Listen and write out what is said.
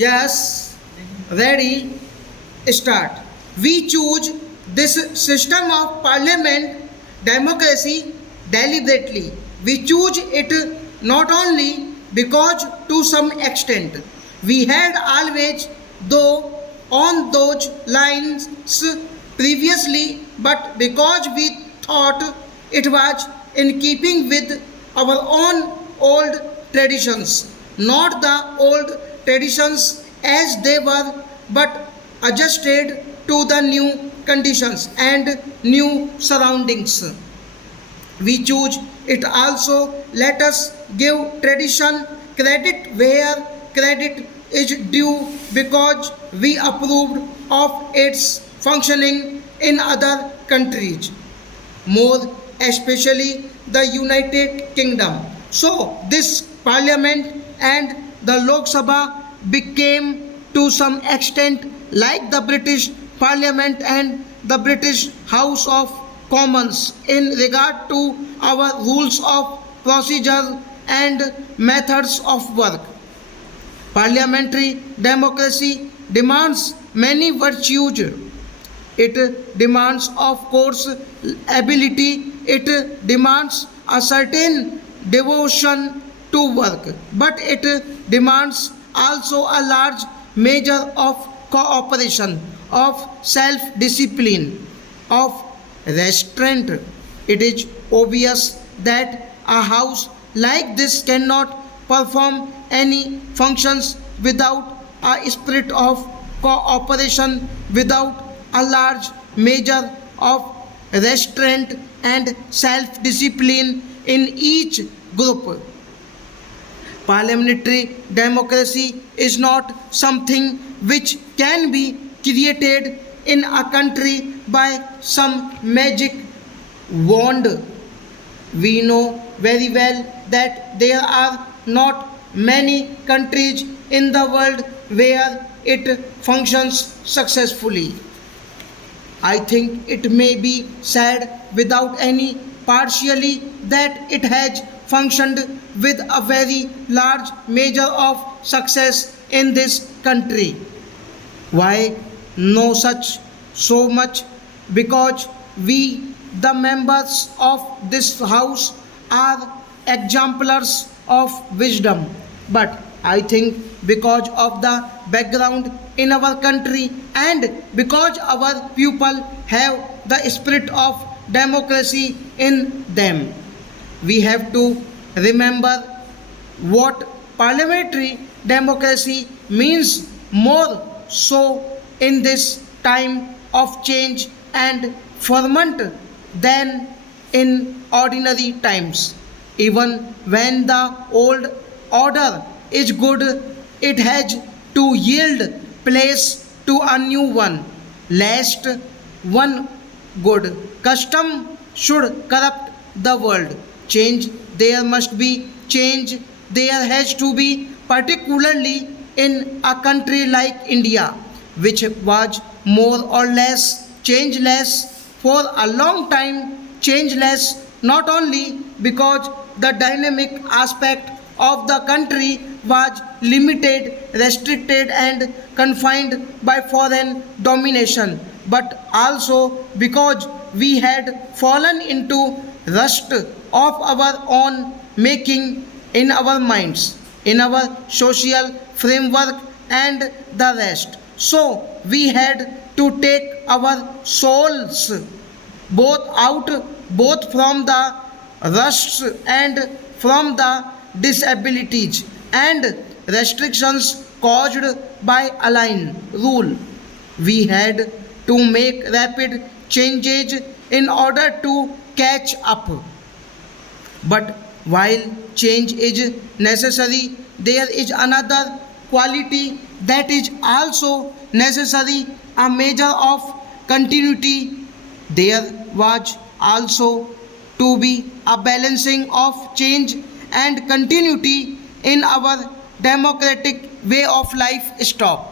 Yes, ready, start. We choose this system of parliament democracy deliberately. We choose it not only because to some extent we had always though on those lines previously, but because we thought it was in keeping with our own old traditions, not the old traditions as they were, but adjusted to the new conditions and new surroundings. We choose it also. Let us give tradition credit where credit is due because we approved of its functioning in other countries, more especially the United Kingdom. So, this parliament and the Lok Sabha became to some extent like the British Parliament and the British House of Commons in regard to our rules of procedure and methods of work. Parliamentary democracy demands many virtues. It demands, of course, ability. It demands a certain devotion to work, but it demands also a large measure of cooperation, of self discipline, of restraint. It is obvious that a house like this cannot perform any functions without a spirit of cooperation, without a large measure of restraint and self discipline in each group. Parliamentary democracy is not something which can be created in a country by some magic wand. We know very well that there are not many countries in the world where it functions successfully. I think it may be said without any partially that it has functioned with a very large measure of success in this country. Why no such so much? Because we, the members of this house, are exemplars of wisdom. But I think because of the background in our country and because our people have the spirit of democracy in them, we have to remember what parliamentary democracy means more so in this time of change and ferment than in ordinary times. Even when the old order is good, it has to yield place to a new one, lest one good custom should corrupt the world. Change, there must be change, there has to be, particularly in a country like India, which was more or less changeless for a long time, changeless not only because the dynamic aspect of the country was limited, restricted, and confined by foreign domination, but also because we had fallen into rust of our own making in our minds, in our social framework, and the rest. So we had to take our souls both out, both from the rusts and from the disabilities and restrictions caused by align rule. We had to make rapid changes in order to catch up. But while change is necessary, there is another quality that is also necessary, a measure of continuity. There was also to be a balancing of change and continuity in our democratic way of life. Stop.